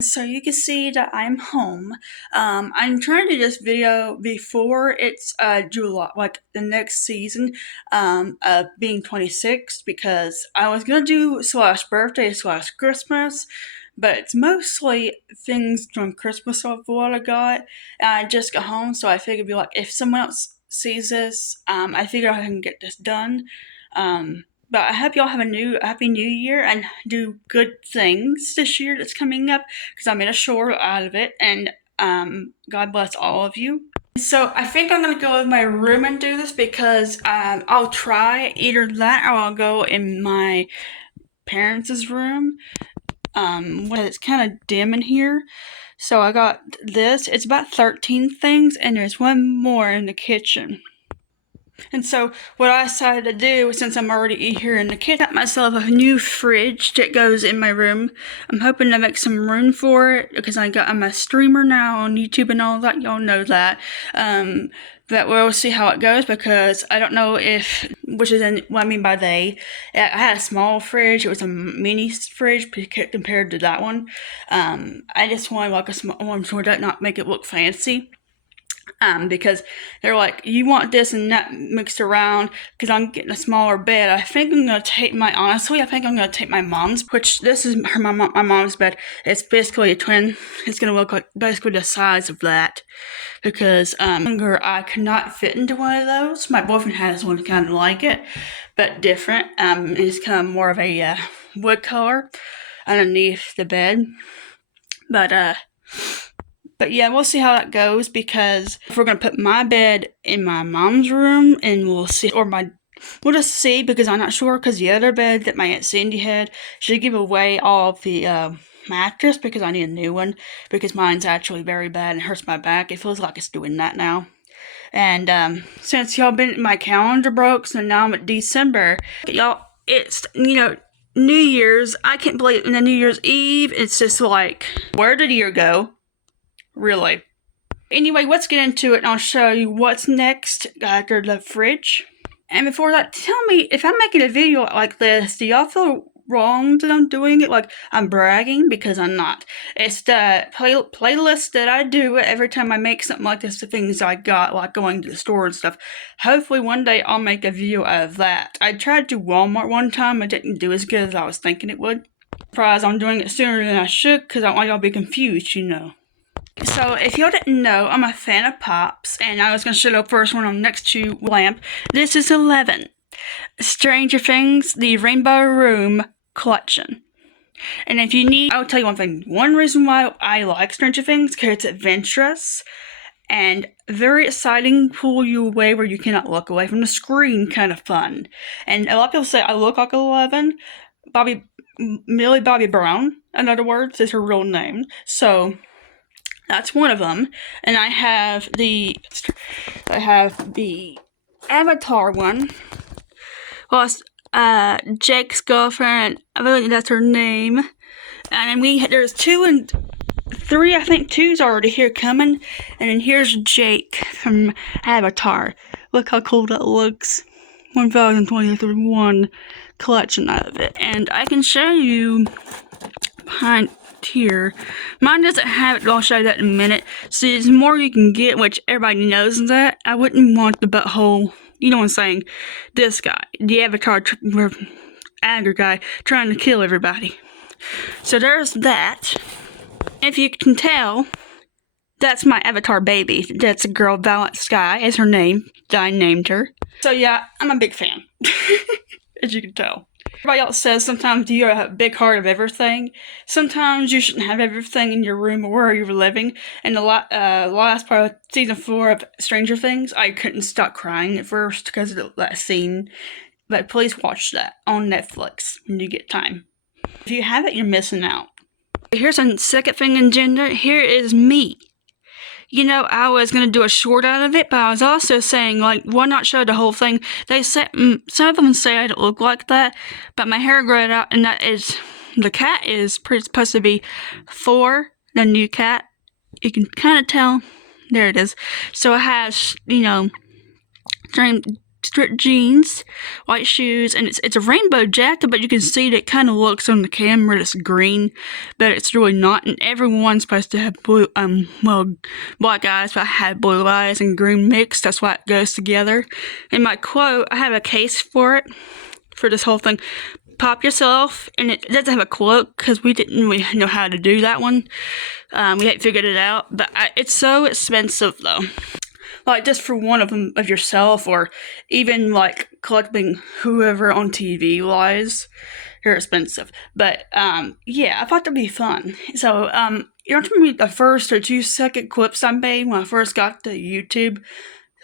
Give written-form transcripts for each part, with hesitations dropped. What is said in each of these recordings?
So you can see that I'm home. I'm trying to do this video before it's July, like the next season, of being 26, because I was gonna do slash birthday slash Christmas, but it's mostly things from Christmas of what I got. And I just got home, so I figured, be like, if someone else sees this, I figure I can get this done. But I hope y'all have a happy new year and do good things this year that's coming up, because I made a short out of it, and God bless all of you. So I think I'm gonna go in my room and do this, because I'll try either that or I'll go in my parents' room. It's kind of dim in here. So I got this. It's about 13 things, and there's one more in the kitchen. And so what I decided to do, since I'm already here in the kitchen, I got myself a new fridge that goes in my room. I'm hoping to make some room for it, because I'm a streamer now on YouTube and all that. Y'all know that. But we'll see how it goes, because I don't know which is what I mean by they. I had a small fridge. It was a mini fridge compared to that one. I just wanted like a small one so that not make it look fancy. Because they're like, you want this and that mixed around, because I'm getting a smaller bed. I think I'm gonna take my mom's, which this is my mom's bed. It's basically a twin. It's gonna look like basically the size of that, because I could not fit into one of those. My boyfriend has one kind of like it, but different. It's kind of more of a wood color underneath the bed, but yeah, we'll see how that goes, because if we're gonna put my bed in my mom's room, and we'll just see, because I'm not sure, because the other bed that my Aunt Cindy had, she gave away all of the mattress, because I need a new one, because mine's actually very bad and hurts my back. It feels like it's doing that now. And since my calendar broke, so now I'm at December. Y'all, it's, New Year's. I can't believe in the New Year's Eve, it's just like, where did the year go? Really. Anyway, let's get into it, and I'll show you what's next after the fridge. And before that, tell me, if I'm making a video like this, do y'all feel wrong that I'm doing it? Like I'm bragging? Because I'm not. It's the playlist that I do every time I make something like this, the things I got, like going to the store and stuff. Hopefully one day I'll make a video of that. I tried to Walmart one time. It didn't do as good as I was thinking it would. Surprise, I'm doing it sooner than I should, because I don't want y'all to be confused, So, if y'all didn't know, I'm a fan of Pops, and I was going to show the first one on next to Lamp. This is 11. Stranger Things, The Rainbow Room Collection. And if you need, I'll tell you one thing. One reason why I like Stranger Things, because it's adventurous and very exciting, pull you away where you cannot look away from the screen, kind of fun. And a lot of people say I look like 11. Millie Bobby Brown, in other words, is her real name. So that's one of them. And I have the Avatar one. Well, it's Jake's girlfriend. I believe that's her name. And then there's 2 and 3. I think 2's already here coming. And then here's Jake from Avatar. Look how cool that looks. 1021 collection out of it. And I can show you behind here. Mine doesn't have it, but I'll show you that in a minute. See, there's more you can get, which everybody knows that. I wouldn't want the butthole, you know what I'm saying, this guy, the Avatar Anger guy, trying to kill everybody. So there's that. If you can tell, that's my Avatar baby. That's a girl, Valiant Sky is her name. I named her. So yeah, I'm a big fan, as you can tell. Everybody else says sometimes you have a big heart of everything. Sometimes you shouldn't have everything in your room or where you're living. And the last part of season 4 of Stranger Things, I couldn't stop crying at first because of that scene. But please watch that on Netflix when you get time. If you haven't, you're missing out. Here's a second thing in gender. Here is me. I was going to do a short out of it, but I was also saying, like, why not show the whole thing? They say, some of them say I don't look like that, but my hair growed out, and the cat is supposed to be 4, the new cat. You can kind of tell. There it is. So it has, striped jeans, white shoes, and it's a rainbow jacket, but you can see that it kind of looks on the camera it's green, but it's really not. And everyone's supposed to have blue, black eyes, but I have blue eyes and green mixed. That's why it goes together. And my quote, I have a case for it, for this whole thing. Pop yourself, and it doesn't have a quote because we didn't really know how to do that one. We hadn't figured it out, but it's so expensive though. Like just for one of them of yourself, or even like collecting whoever on TV wise, they're expensive. But yeah, I thought that'd be fun. So you know, to me, the first or 2 second clips I made when I first got to YouTube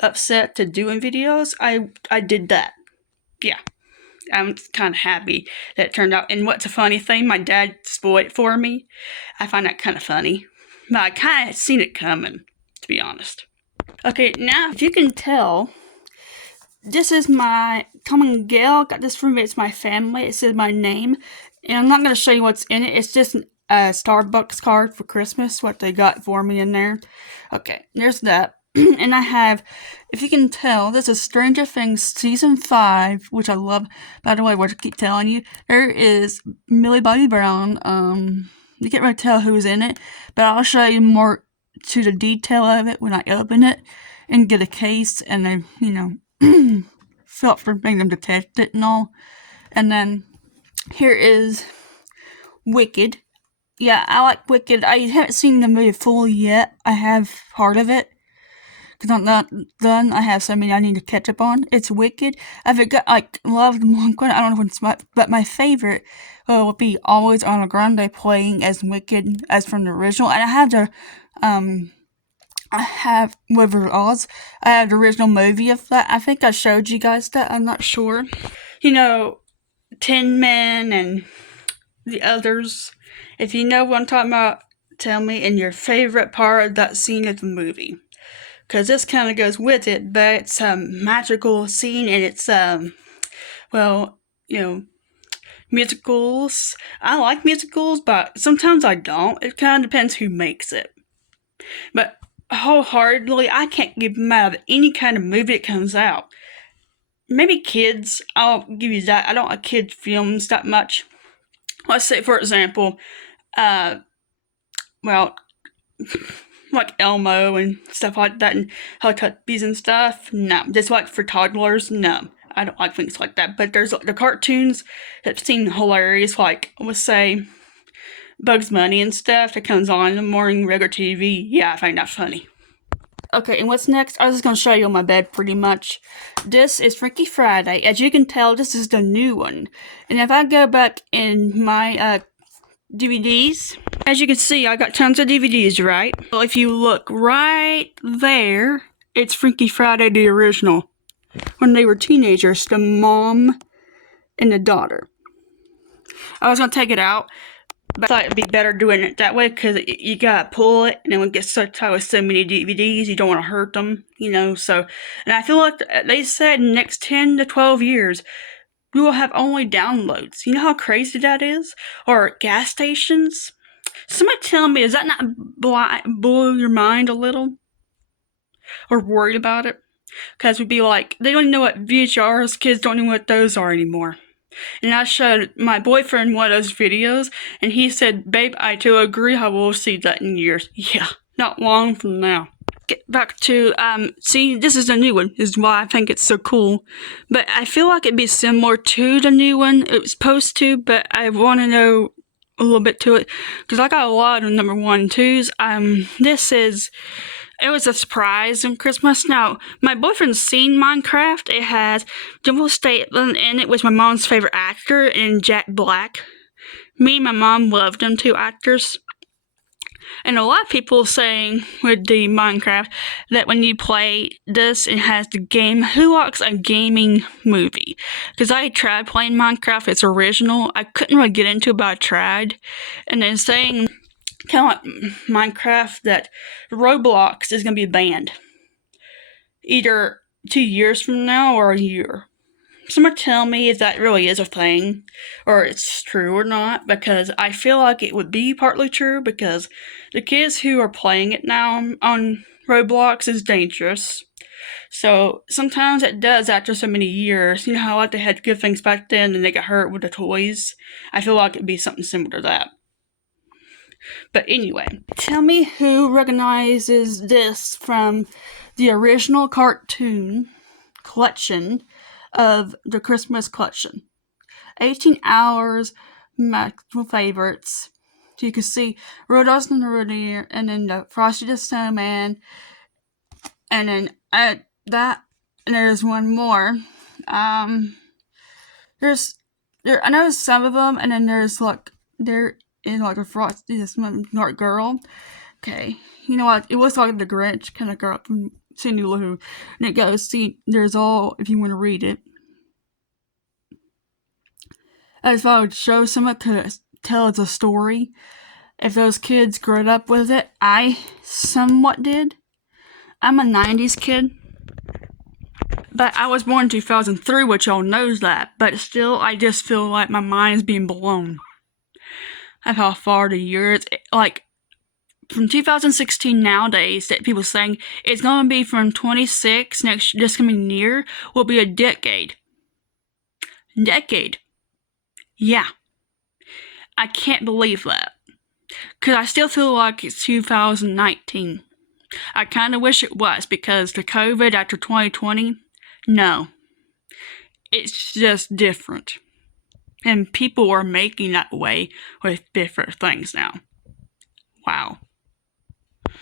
upset to doing videos, I did that. Yeah. I'm kind of happy that it turned out. And what's a funny thing, my dad spoiled it for me. I find that kind of funny. But I kind of seen it coming, to be honest. Okay, now, if you can tell, this is my common Gail. Got this from it's my family. It says my name. And I'm not going to show you what's in it. It's just a Starbucks card for Christmas, what they got for me in there. Okay, there's that. And I have, if you can tell, this is Stranger Things Season 5, which I love. By the way, what I keep telling you, there is Millie Bobby Brown. You can't really tell who's in it, but I'll show you more to the detail of it when I open it and get a case and then, you know, felt for bringing them to test it and all. And then here is Wicked. Yeah, I like Wicked. I haven't seen the movie fully yet. I have part of it. Because I'm not done. I have so many I need to catch up on. It's Wicked. I've got, like, loved one. I don't know if it's but my favorite would be Always Ariana Grande playing as Wicked, as from the original. And I have Wizard of Oz. I have the original movie of that. I think I showed you guys that. I'm not sure. You know, Tin Men and the others. If you know what I'm talking about, tell me in your favorite part of that scene of the movie. Because this kind of goes with it, but it's a magical scene, and it's, well, you know, musicals. I like musicals, but sometimes I don't. It kind of depends who makes it. But wholeheartedly, I can't give them out of any kind of movie that comes out. Maybe kids, I'll give you that. I don't like kids' films that much. Let's say, for example, well, like Elmo and stuff like that, and Teletubbies and stuff. No, just like for toddlers. No, I don't like things like that. But there's the cartoons that seem hilarious, like let's say Bugs Bunny and stuff that comes on in the morning, regular TV. Yeah, I find that funny. Okay, and what's next? I was just gonna show you on my bed pretty much. This is Freaky Friday. As you can tell, this is the new one. And if I go back in my DVDs, as you can see, I got tons of DVDs, right? Well, if you look right there, it's Freaky Friday, the original. When they were teenagers, the mom and the daughter. I was gonna take it out, but I thought it'd be better doing it that way because you gotta pull it, and then when it gets so tight with so many DVDs, you don't want to hurt them, you know. So, and I feel like they said in the next 10 to 12 years, we will have only downloads. You know how crazy that is? Or gas stations. Somebody tell me, does that not blow your mind a little? Or worried about it? Because we'd be like, they don't even know what VHRs, kids don't know what those are anymore. And I showed my boyfriend one of those videos, and he said, babe, I do agree, I will see that in years. Yeah, not long from now. Get back to, see, this is the new one, is why I think it's so cool. But I feel like it'd be similar to the new one. It was supposed to, but I want to know a little bit to it, because I got a lot of number 1 and 2s. It was a surprise on Christmas. Now, my boyfriend's seen Minecraft. It has Jimbo Staten in it, was my mom's favorite actor, and Jack Black. Me and my mom loved them 2 actors. And a lot of people saying with the Minecraft that when you play this, it has the game. Who likes a gaming movie? Because I tried playing Minecraft, it's original. I couldn't really get into it, but I tried. And then saying, kind of like Minecraft, that Roblox is going to be banned. Either 2 years from now or a year. Someone tell me if that really is a thing, or it's true or not, because I feel like it would be partly true, because the kids who are playing it now on Roblox is dangerous. So sometimes it does after so many years. You know how like they had good things back then and they got hurt with the toys? I feel like it'd be something similar to that. But anyway, tell me who recognizes this from the original cartoon collection of the Christmas collection. 18 Hours, my favorites. So you can see Rudolph and Reindeer, and then the Frosty the Snowman, and then that, and there's one more. There's I know some of them, and then there's like they're in like a Frosty the Snowman girl. Okay, you know what? It looks like the Grinch kind of girl from Cindy Lou Who, and it goes. See, there's all if you want to read it. If I would show someone could tell us a story, if those kids growed up with it, I somewhat did. I'm a 90s kid, but I was born in 2003, which y'all knows that, but still, I just feel like my mind is being blown of how far the years, like, from 2016 nowadays, that people saying it's going to be from 26 next, this coming year, will be a decade. Yeah. I can't believe that. Because I still feel like it's 2019. I kind of wish it was, because the COVID after 2020, no. It's just different. And people are making that way with different things now. Wow.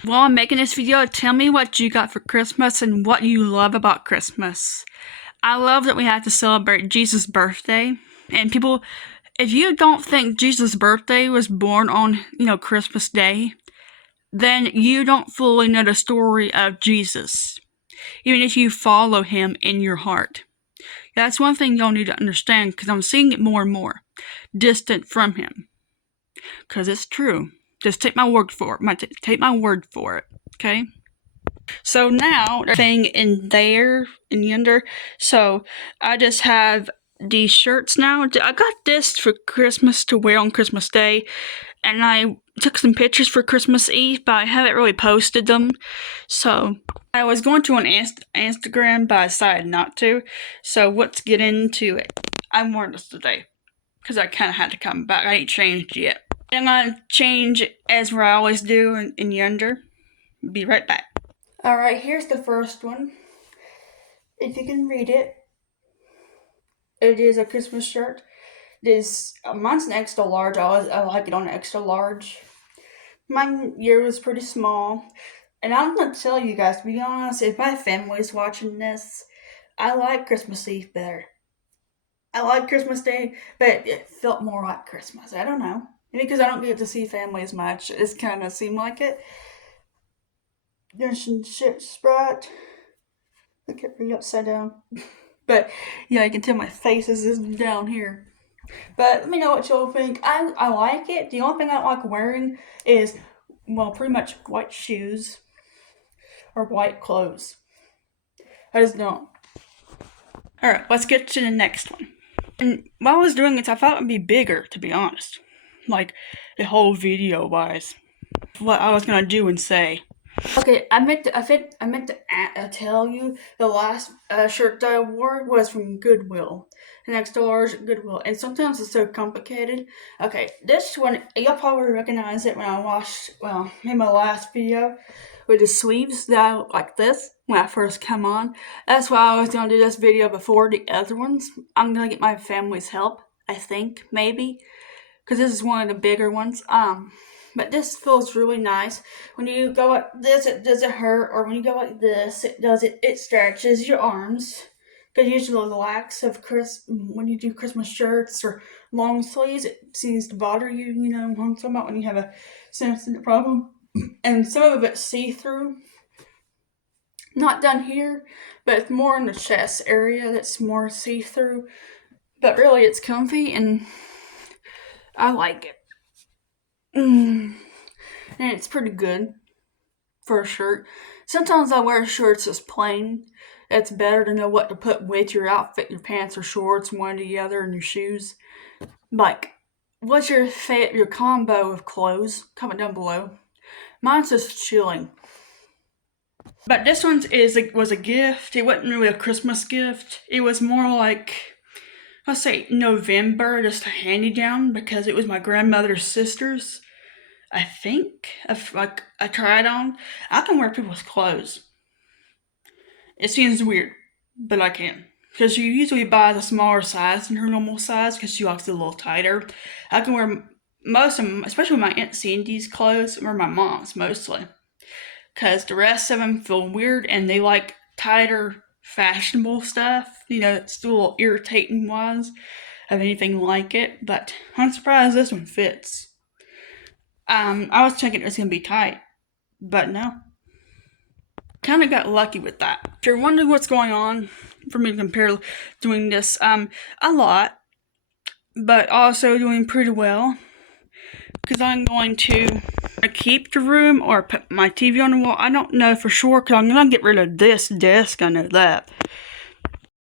While I'm making this video, tell me what you got for Christmas and what you love about Christmas. I love that we have to celebrate Jesus' birthday. And people, if you don't think Jesus' birthday was born on, Christmas Day, then you don't fully know the story of Jesus, even if you follow him in your heart. That's one thing y'all need to understand, because I'm seeing it more and more, distant from him. Because it's true. Just take my word for it. Take my word for it, okay? So now, thing in there, in yonder, so I just have these shirts now. I got this for Christmas to wear on Christmas Day, and I took some pictures for Christmas Eve, but I haven't really posted them. So I was going to on Instagram, but I decided not to. So let's get into it. I'm wearing this today because I kind of had to come back. I ain't changed yet. I'm gonna change as I always do in yonder. Be right back. Alright, here's the first one. If you can read it, it is a Christmas shirt. Mine's an extra large. I like it on an extra large. My year was pretty small. And I'm gonna tell you guys, to be honest, if my family's watching this, I like Christmas Eve better. I like Christmas Day, but it felt more like Christmas. I don't know. Maybe because I don't get to see family as much. It's kind of seemed like it. There's some ship's Sprite. Look at me upside down. But yeah, you can tell my face is down here. But let me know what y'all think. I like it. The only thing I don't like wearing is, pretty much white shoes or white clothes. I just don't. Alright, let's get to the next one. And while I was doing this, I thought it would be bigger, to be honest. Like, the whole video wise. What I was gonna do and say. Okay, I meant to tell you the last shirt that I wore was from Goodwill. An extra large Goodwill. And sometimes it's so complicated. Okay, this one, you'll probably recognize it when I made my last video with the sleeves that I look like this when I first come on. That's why I was going to do this video before the other ones. I'm going to get my family's help, I think, maybe. Because this is one of the bigger ones. But this feels really nice. When you go like this, it doesn't hurt. Or when you go like this, it stretches your arms. Because usually the lax of when you do Christmas shirts or long sleeves, it seems to bother you, what I'm talking about, when you have a sensitive problem. And some of it's see-through. Not down here, but it's more in the chest area that's more see-through. But really, it's comfy, and I like it. And it's pretty good for a shirt. Sometimes I wear shirts as plain. It's better to know what to put with your outfit, your pants or shorts, one or the other, and your shoes. Like, what's your combo of clothes? Comment down below. Mine's just chilling. But this one was a gift. It wasn't really a Christmas gift. It was more like, let's say November, just a handy down because it was my grandmother's sister's. I think if like I tried on, I can wear people's clothes. It seems weird, but I can. Because she usually buys a smaller size than her normal size because she likes it a little tighter. I can wear most of them, especially my Aunt Sandy's clothes, or my mom's mostly. Because the rest of them feel weird and they like tighter, fashionable stuff. You know, it's still a little irritating wise of anything like it, but I'm surprised this one fits. I was thinking it was gonna be tight, but no. Kind of got lucky with that. If you're wondering what's going on for me to compare doing this, a lot, but also doing pretty well. Because I'm going to keep the room or put my TV on the wall. I don't know for sure because I'm going to get rid of this desk. I know that.